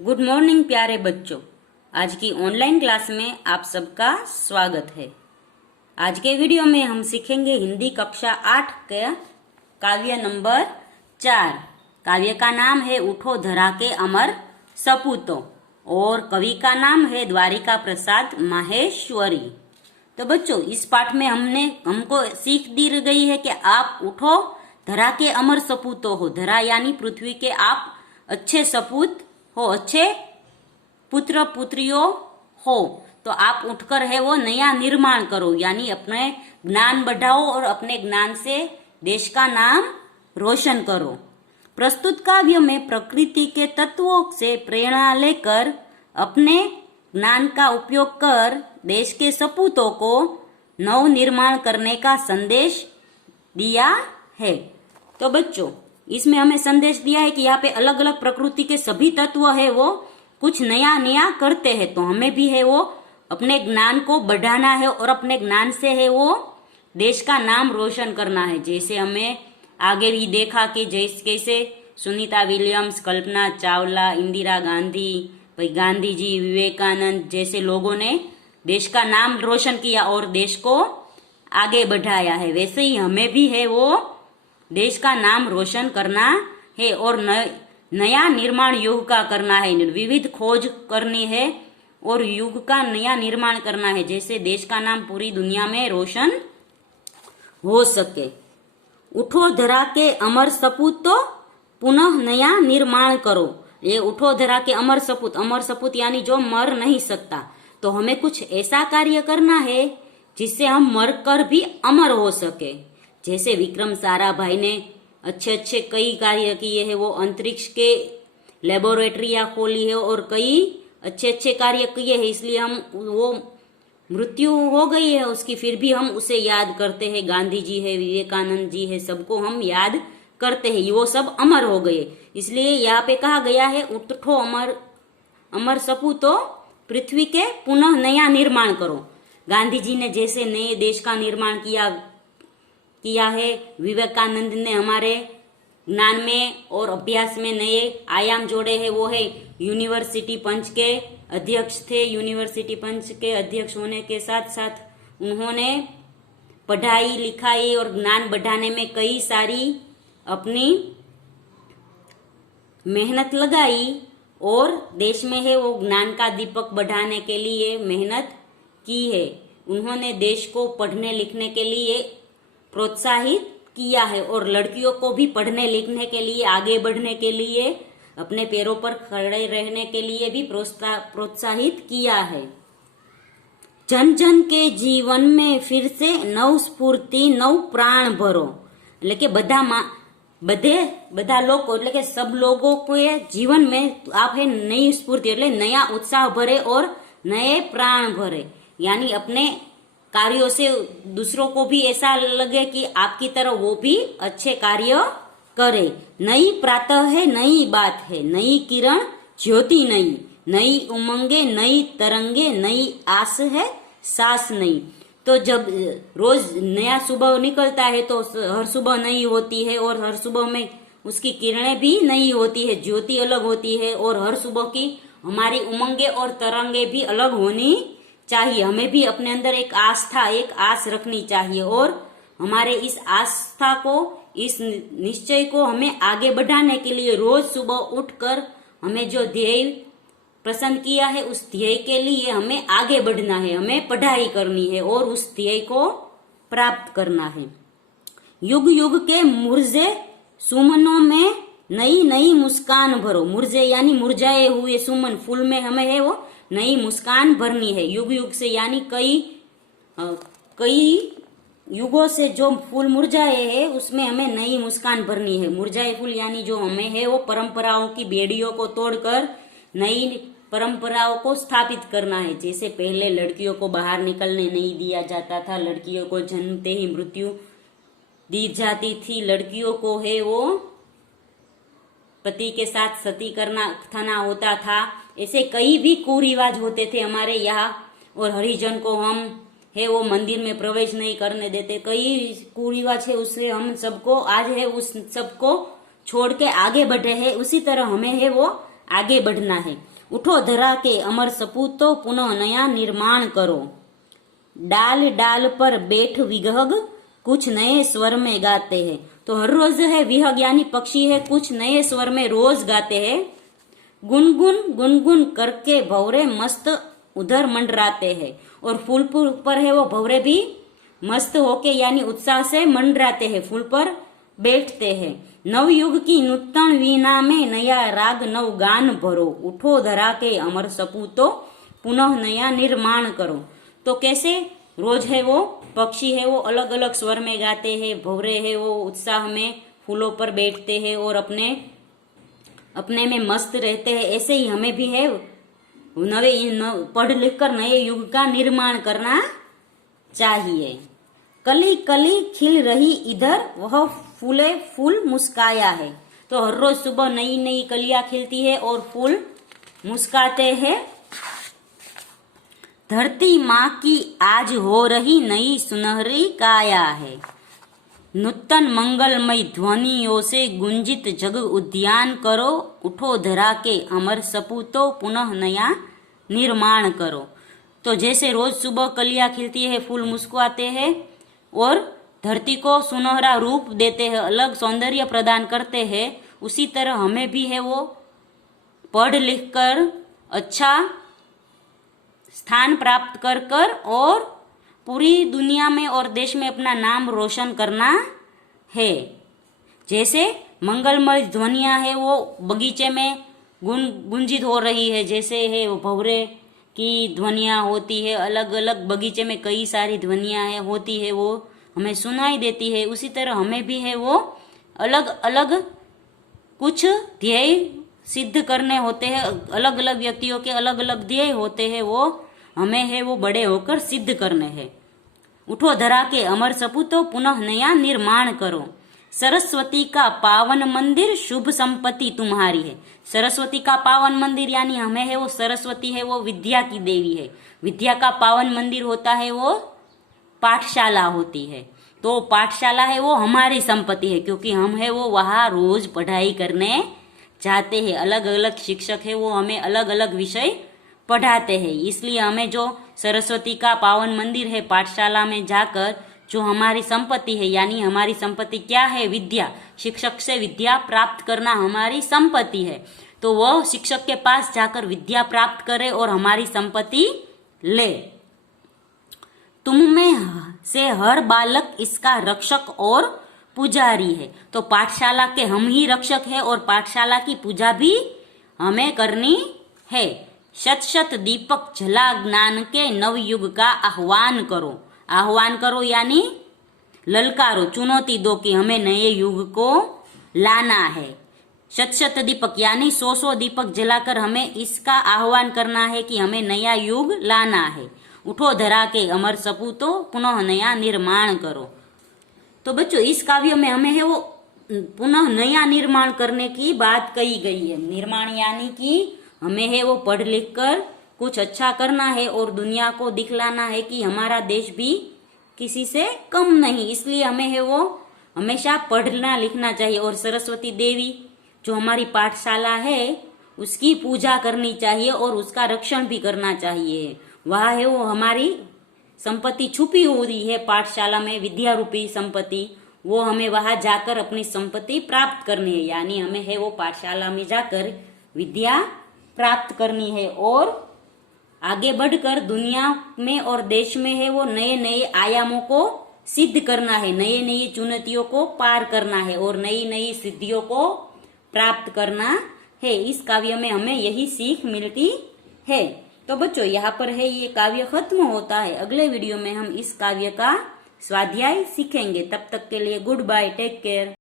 Good morning प्यारे बच्चों। आज की ऑनलाइन क्लास में आप सबका स्वागत है। आज के वीडियो में हम सीखेंगे हिंदी कक्षा 8 के काव्य नंबर 4। काव्य का नाम है उठो धरा के अमर सपूतो और कवि का नाम है द्वारिका प्रसाद माहेश्वरी। तो बच्चों, इस पाठ में हमको सीख दी गई है कि आप उठो धरा के अमर सपूतो हो। धरा यानी पृथ्वी के आप अच्छे सपूत हो, अच्छे पुत्र पुत्रियों हो, तो आप उठकर है वो नया निर्माण करो, यानी अपने ज्ञान बढ़ाओ और अपने ज्ञान से देश का नाम रोशन करो। प्रस्तुत काव्य में प्रकृति के तत्वों से प्रेरणा लेकर अपने ज्ञान का उपयोग कर देश के सपूतों को नव निर्माण करने का संदेश दिया है। तो बच्चों, इसमें हमें संदेश दिया है कि यहाँ पे अलग अलग प्रकृति के सभी तत्व है वो कुछ नया नया करते हैं, तो हमें भी है वो अपने ज्ञान को बढ़ाना है और अपने ज्ञान से है वो देश का नाम रोशन करना है। जैसे हमें आगे भी देखा कि कैसे सुनीता विलियम्स, कल्पना चावला, इंदिरा गांधी, भाई गांधी जी, विवेकानंद जैसे लोगों ने देश का नाम रोशन किया और देश को आगे बढ़ाया है, वैसे ही हमें भी है वो देश का नाम रोशन करना है और नया निर्माण युग का करना है। विविध खोज करनी है और युग का नया निर्माण करना है, जैसे देश का नाम पूरी दुनिया में रोशन हो सके। उठो धरा के अमर सपूत तो पुनः नया निर्माण करो। ये उठो धरा के अमर सपूत यानी जो मर नहीं सकता, तो हमें कुछ ऐसा कार्य करना है जिससे हम मर कर भी अमर हो सके। जैसे विक्रम साराभाई ने अच्छे अच्छे कई कार्य किए हैं, वो अंतरिक्ष के लेबोरेटरिया खोली है और कई अच्छे अच्छे कार्य किए हैं, इसलिए हम वो मृत्यु हो गई है उसकी, फिर भी हम उसे याद करते हैं। गांधी जी है, विवेकानंद जी है, सबको हम याद करते हैं, वो सब अमर हो गए। इसलिए यहाँ पे कहा गया है उठो अमर सपूतो, पृथ्वी के पुनः नया निर्माण करो। गांधी जी ने जैसे नए देश का निर्माण किया है, विवेकानंद ने हमारे ज्ञान में और अभ्यास में नए आयाम जोड़े हैं, वो है यूनिवर्सिटी पंच के अध्यक्ष थे। यूनिवर्सिटी पंच के अध्यक्ष होने के साथ साथ उन्होंने पढ़ाई लिखाई और ज्ञान बढ़ाने में कई सारी अपनी मेहनत लगाई और देश में है वो ज्ञान का दीपक बढ़ाने के लिए मेहनत की है। उन्होंने देश को पढ़ने लिखने के लिए प्रोत्साहित किया है और लड़कियों को भी पढ़ने लिखने के लिए, आगे बढ़ने के लिए, अपने पैरों पर खड़े रहने के लिए भी प्रोत्साहित किया है। जन जन के जीवन में फिर से नव स्फूर्ति नव प्राण भरो, એટલે કે બધા લોકો એટલે કે सब लोगों के जीवन में आप है नई स्फूर्ति એટલે नया उत्साह भरे और नए प्राण भरे, यानी अपने कार्यों से दूसरों को भी ऐसा लगे कि आपकी तरह वो भी अच्छे कार्य करे। नई प्रातः है, नई बात है, नई किरण ज्योति नई, नई उमंगे नई तरंगे, नई आस है सांस नई। तो जब रोज नया सुबह निकलता है तो हर सुबह नई होती है और हर सुबह में उसकी किरणें भी नई होती है, ज्योति अलग होती है और हर सुबह की हमारी उमंगे और तरंगे भी अलग होनी चाहिए। हमें भी अपने अंदर एक आस्था, एक आस रखनी चाहिए और हमारे इस आस्था को, इस निश्चय को हमें आगे बढ़ाने के लिए रोज सुबह उठकर हमें जो ध्येय पसंद किया है उस ध्येय के लिए हमें आगे बढ़ना है, हमें पढ़ाई करनी है और उस ध्येय को प्राप्त करना है। युग युग के मुरझे सुमनों में नई नई मुस्कान भरो। मुरझे यानी मुरझाए हुए सुमन, फूल में हमें है वो नई मुस्कान भरनी है। युग युग से यानी कई युगों से जो फूल मुरझाए हैं उसमें हमें नई मुस्कान भरनी है। मुरझाए फूल यानी जो हमें है वो परंपराओं की बेड़ियों को तोड़कर नई परंपराओं को स्थापित करना है। जैसे पहले लड़कियों को बाहर निकलने नहीं दिया जाता था, लड़कियों को जन्मते ही मृत्यु दी जाती थी, लड़कियों को है वो पति के साथ सती करना होता था, ऐसे कई भी कुरिवाज होते थे हमारे यहाँ। और हरिजन को हम है वो मंदिर में प्रवेश नहीं करने देते, कई कुरिवाज है, उससे हम सबको आज है उस सबको छोड़ के आगे बढ़े हैं। उसी तरह हमें है वो आगे बढ़ना है। उठो धरा के अमर सपूतों पुनः नया निर्माण करो। डाल डाल पर बैठ विहग कुछ नए स्वर में गाते हैं। तो हर रोज है विहग यानी पक्षी है कुछ नए स्वर में रोज गाते हैं। गुनगुन गुनगुन करके भंवरे मस्त उधर मंडराते हैं। और फूल पर है वो भंवरे भी मस्त होके यानी उत्साह से मंडराते हैं, फूल पर बैठते हैं। नवयुग की नूतन वीणा में नया राग नव गान भरो। उठो धरा के अमर सपूतों पुनः नया निर्माण करो। तो कैसे रोज है वो पक्षी है वो अलग अलग स्वर में गाते हैं, भंवरे है वो उत्साह में फूलों पर बैठते हैं और अपने में मस्त रहते हैं। ऐसे ही हमें भी है पढ़ लिख कर नए युग का निर्माण करना चाहिए। कली कली खिल रही इधर वह फूले फूल मुस्काया है। तो हर रोज सुबह नई नई कलियां खिलती है और फूल मुस्काते हैं। धरती माँ की आज हो रही नई सुनहरी काया है। नूतन मंगलमय ध्वनियों से गुंजित जग उद्यान करो। उठो धरा के अमर सपूतों पुनः नया निर्माण करो। तो जैसे रोज सुबह कलियां खिलती है, फूल मुस्कुराते हैं और धरती को सुनहरा रूप देते हैं, अलग सौंदर्य प्रदान करते हैं, उसी तरह हमें भी है वो पढ़ लिख कर अच्छा स्थान प्राप्त कर और पूरी दुनिया में और देश में अपना नाम रोशन करना है। जैसे मंगलमय ध्वनियां है वो बगीचे में गुंजित हो रही है, जैसे है वो भंवरे की ध्वनियां होती है, अलग अलग बगीचे में कई सारी ध्वनियां है होती है, वो हमें सुनाई देती है। उसी तरह हमें भी है वो अलग अलग कुछ ध्येय सिद्ध करने होते हैं, अलग अलग व्यक्तियों के अलग अलग ध्येय होते हैं, वो हमें है वो बड़े होकर सिद्ध करने हैं। उठो धरा के अमर सपूतों पुनः नया निर्माण करो। सरस्वती का पावन मंदिर शुभ संपत्ति तुम्हारी है। सरस्वती का पावन मंदिर यानी हमें है वो सरस्वती है वो विद्या की देवी है। विद्या का पावन मंदिर होता है वो पाठशाला होती है। तो पाठशाला है वो हमारी संपत्ति है, क्योंकि हम है वो वहाँ रोज पढ़ाई करने जाते हैं। अलग अलग शिक्षक है वो हमें अलग अलग विषय पढ़ाते हैं, इसलिए हमें जो सरस्वती का पावन मंदिर है पाठशाला में जाकर जो हमारी संपत्ति है, यानी हमारी संपत्ति क्या है? विद्या। शिक्षक से विद्या प्राप्त करना हमारी संपत्ति है। तो वह शिक्षक के पास जाकर विद्या प्राप्त करे और हमारी संपत्ति ले। तुम में से हर बालक इसका रक्षक और पुजारी है। तो पाठशाला के हम ही रक्षक है और पाठशाला की पूजा भी हमें करनी है। शत शत दीपक जला ज्ञान के नवयुग का आह्वान करो। आह्वान करो यानी ललकारो, चुनौती दो कि हमें नए युग को लाना है। शत शत दीपक यानी 100 दीपक जलाकर हमें इसका आह्वान करना है कि हमें नया युग लाना है। उठो धरा के अमर सपूतों पुनः नया निर्माण करो। तो बच्चों इस काव्य में हमें है वो पुनः नया निर्माण करने की बात कही गई है। निर्माण यानी कि हमें है वो पढ़ लिख कर कुछ अच्छा करना है और दुनिया को दिखलाना है कि हमारा देश भी किसी से कम नहीं। इसलिए हमें है वो हमेशा पढ़ना लिखना चाहिए और सरस्वती देवी जो हमारी पाठशाला है उसकी पूजा करनी चाहिए और उसका रक्षण भी करना चाहिए। वह है वो हमारी संपत्ति छुपी हुई है पाठशाला में, विद्या रूपी संपत्ति, वो हमें वहां जाकर अपनी संपत्ति प्राप्त करनी है। यानी हमें है वो पाठशाला में जाकर विद्या प्राप्त करनी है और आगे बढ़कर दुनिया में और देश में है वो नए नए आयामों को सिद्ध करना है, नई नई चुनौतियों को पार करना है और नई नई सिद्धियों को प्राप्त करना है। इस काव्य में हमें यही सीख मिलती है। तो बच्चों यहाँ पर है ये काव्य खत्म होता है। अगले वीडियो में हम इस काव्य का स्वाध्याय सीखेंगे। तब तक के लिए गुड बाय, टेक केयर।